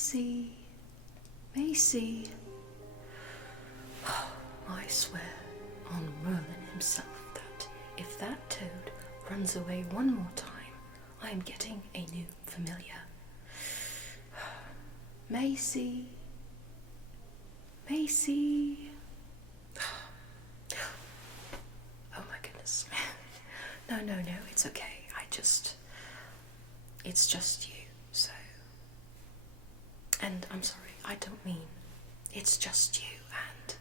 Macy, Macy. I swear on Merlin himself that if that toad runs away one more time, I am getting a new familiar. Macy, Macy. Oh my goodness. No, it's okay. It's just you, so. And I'm sorry, I don't mean it's just you and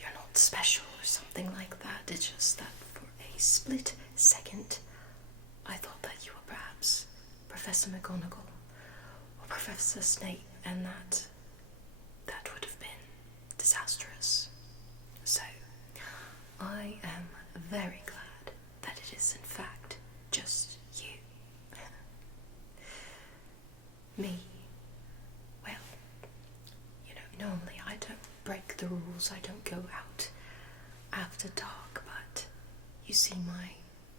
you're not special or something like that. It's just that for a split second, I thought that you were perhaps Professor McGonagall or Professor Snape, and that would have been disastrous. So, I am very glad that it is in fact just you. Me, well, normally I don't break the rules, I don't go out after dark, but you see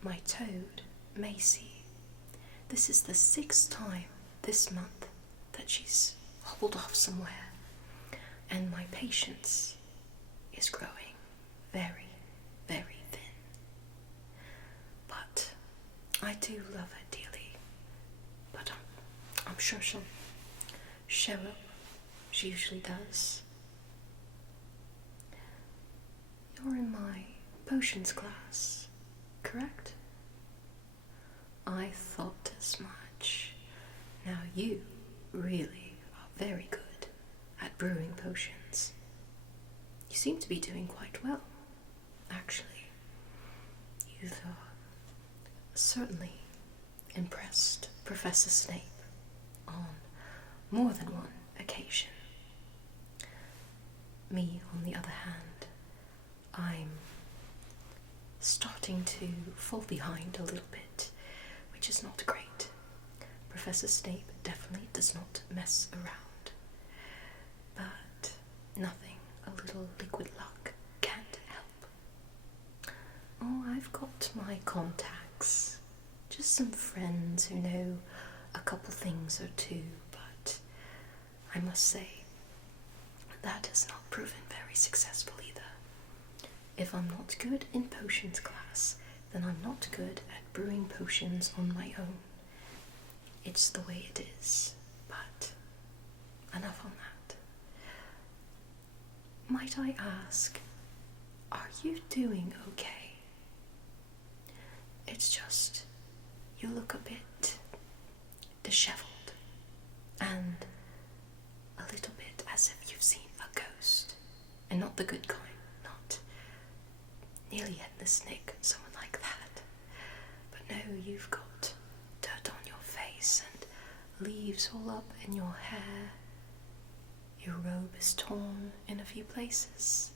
my toad, Macy, this is the 6th time this month that she's hobbled off somewhere, and my patience is growing very, very thin. But I do love her dearly, but I'm sure she'll show up. She usually does. You're in my potions class, correct? I thought as much. Now you really are very good at brewing potions. You seem to be doing quite well, actually. You've certainly impressed Professor Snape on more than one occasion. Me, on the other hand, I'm starting to fall behind a little bit, which is not great. Professor Snape definitely does not mess around, but nothing a little liquid luck can't help. Oh, I've got my contacts, just some friends who know a couple things or two, but I must say that has not proven very successful either. If I'm not good in potions class, then I'm not good at brewing potions on my own. It's the way it is, but enough on that. Might I ask, are you doing okay? It's just, you look a bit disheveled and a little bit as if you've seen a ghost, and not the good kind, not nearly at the Nick, someone like that. But no, you've got dirt on your face and leaves all up in your hair. Your robe is torn in a few places.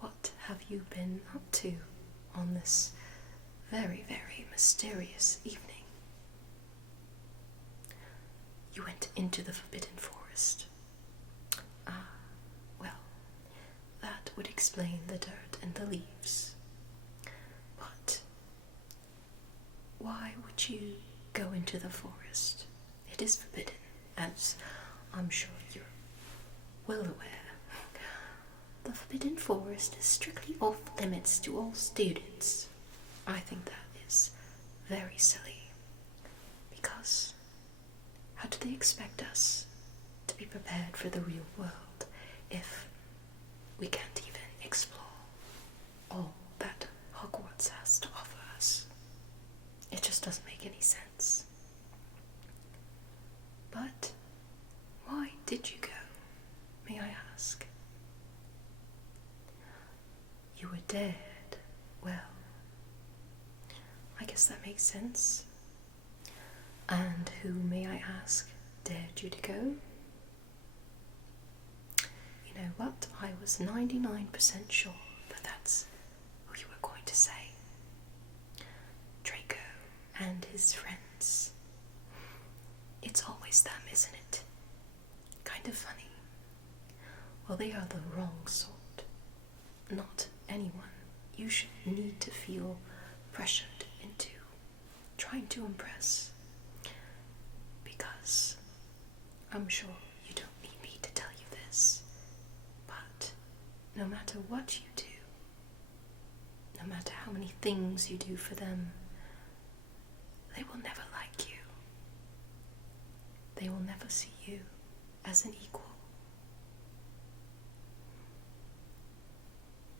What have you been up to on this very, very mysterious evening? You went into the Forbidden Forest. Ah, well, that would explain the dirt and the leaves. But why would you go into the forest? It is forbidden, as I'm sure you're well aware. The Forbidden Forest is strictly off limits to all students. I think that is very silly, because how do they expect us to be prepared for the real world if we can't even explore all that Hogwarts has to offer us? It just doesn't make any sense. But why did you go, may I ask? You were dead. Well, I guess that makes sense. And who, may I ask, dared you to go? You know what? I was 99% sure that that's who you were going to say. Draco and his friends. It's always them, isn't it? Kind of funny. Well, they are the wrong sort. Not anyone you should need to feel pressured into trying to impress. I'm sure you don't need me to tell you this, but no matter what you do, no matter how many things you do for them, they will never like you. They will never see you as an equal.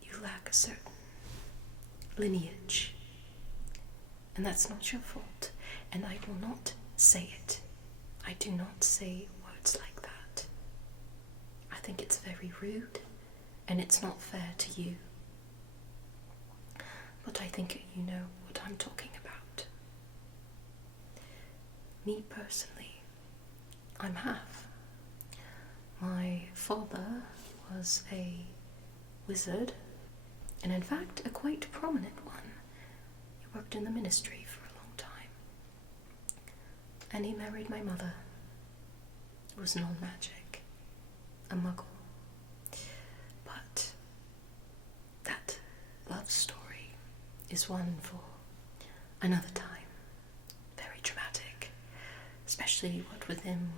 You lack a certain lineage, and that's not your fault, and I will not say it. I do not say words like that. I think it's very rude, and it's not fair to you. But I think you know what I'm talking about. Me personally, I'm half. My father was a wizard, and in fact a quite prominent one. He worked in the ministry for a long time. And he married my mother. It was non-magic, a muggle. But that love story is one for another time. Very dramatic, especially what with him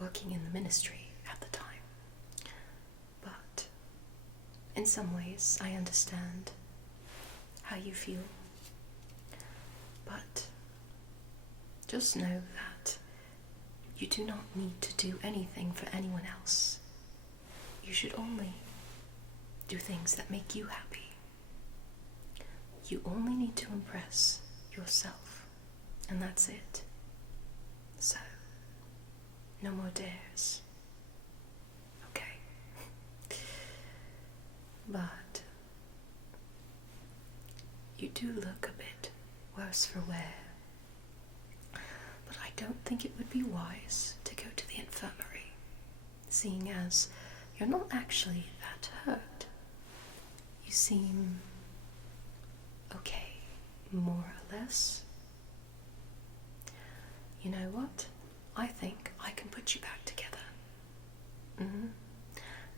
working in the ministry at the time. But in some ways I understand how you feel. But just know that you do not need to do anything for anyone else. You should only do things that make you happy. You only need to impress yourself, and that's it. So, no more dares. Okay? But you do look a bit worse for wear. But I don't think it would be wise to go to the infirmary, seeing as you're not actually that hurt. You seem okay, more or less. You know what? I think I can put you back together.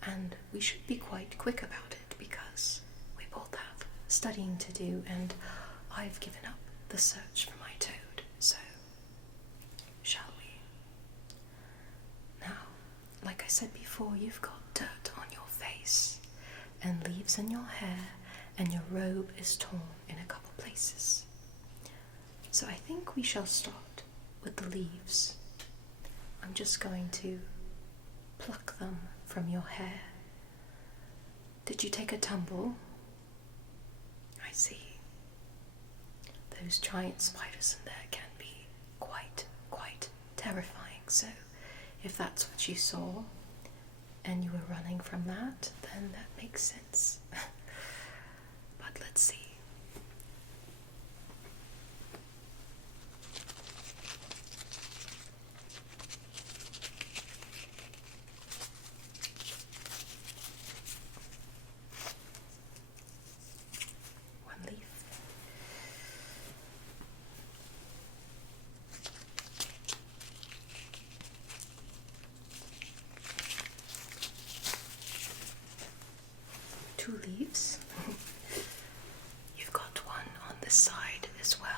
And we should be quite quick about it because we both have studying to do, and I've given up the search for my toad. So, shall we? Now, like I said before, you've got dirt on your face and leaves in your hair, and your robe is torn in a couple places. So I think we shall start with the leaves. I'm just going to pluck them from your hair. Did you take a tumble? I see. Those giant spiders in there can be quite terrifying. So if that's what you saw and you were running from that, then that makes sense. But let's see. One leaf. Two leaves. You've got one on this side as well.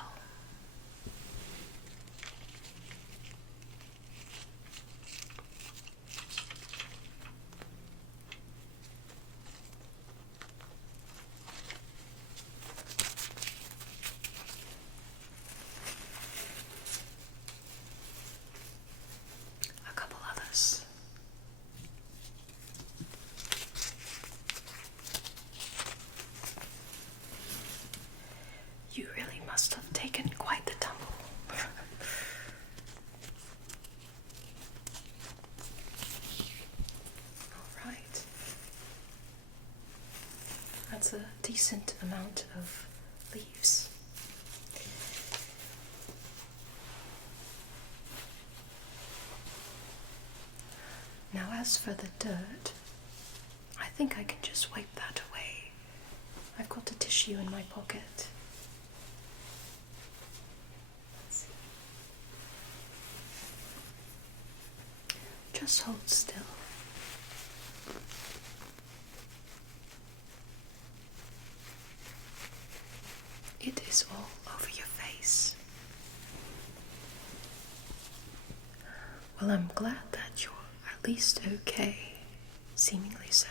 A couple others. You really must have taken quite the tumble. All right. That's a decent amount of leaves. Now as for the dirt, I think I can just wipe that away. I've got a tissue in my pocket. Let's see. Just hold still. It is all over your face. Well, I'm glad that you're at least okay, seemingly so.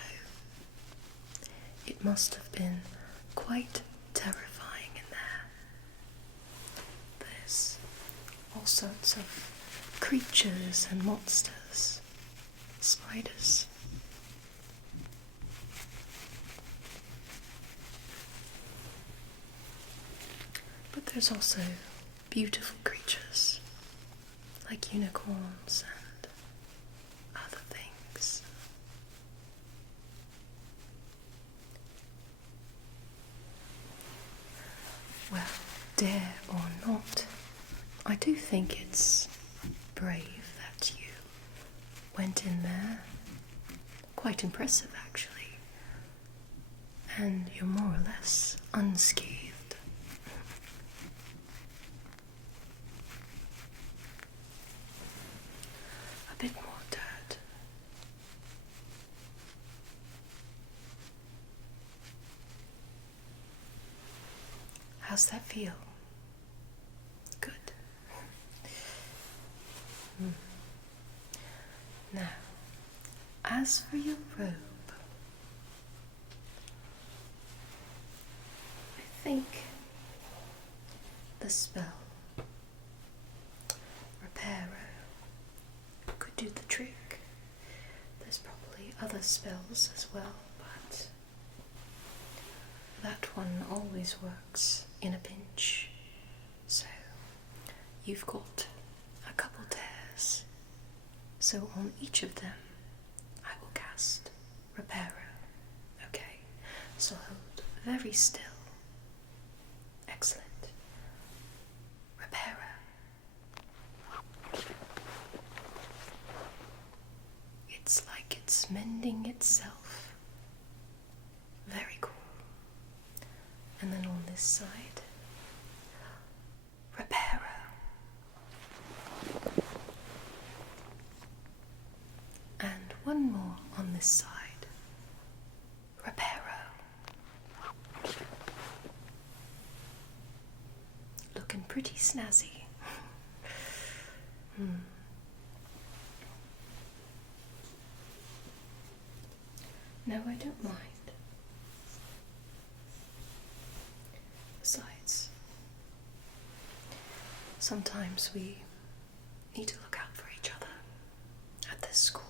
It must have been quite terrifying in there. There's all sorts of creatures and monsters, spiders. But there's also beautiful creatures, like unicorns and other things. Well, dare or not, I do think it's brave that you went in there. Quite impressive, actually. And you're more or less unscathed. A bit more dirt. How's that feel? Good. Now, as for your robe, I think the spell Repairer could do the trick. There's probably other spells as well, but that one always works in a pinch. So you've got a couple tears. So on each of them, I will cast Repairer. Okay, so hold very still. Excellent. Repairer. It's like it's mending itself. Very cool. And then on this side, Repairer. And one more on this side, Repairer. Looking pretty snazzy. No, I don't mind. Besides, sometimes we need to look out for each other at this school.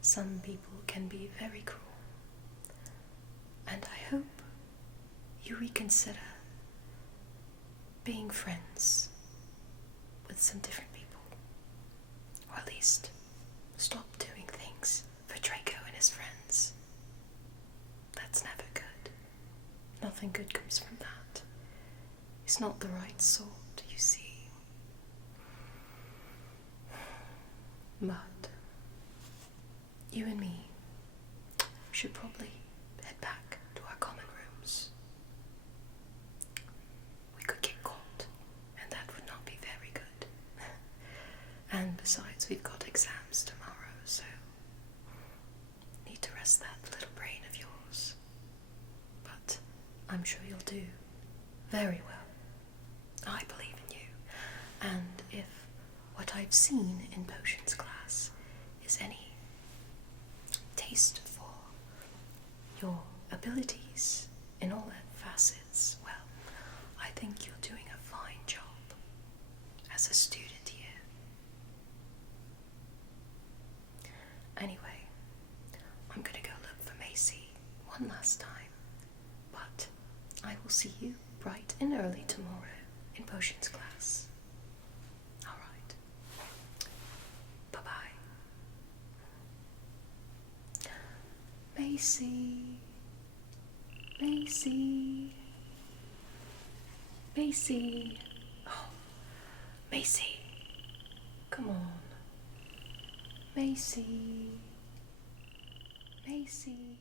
Some people can be very cruel, and I hope you reconsider being friends with some different people, or at least stop doing things for Draco and his friends. That's never good. Nothing good comes from that. He's not the right sort, you see. But you and me should probably head back to our common rooms. We could get caught, and that would not be very good. And besides, we've got exams tomorrow, so need to rest that little brain of yours. But I'm sure you'll do very well. I believe in you, and if what I've seen in potions class is any taste for your abilities in all facets, well, I think you're doing a fine job as a student here. Anyway, I'm gonna go look for Macy one last time, but I will see you bright and early tomorrow in potions class. Alright. Bye-bye. Macy. Macy. Macy. Oh, Macy. Come on. Macy. Macy.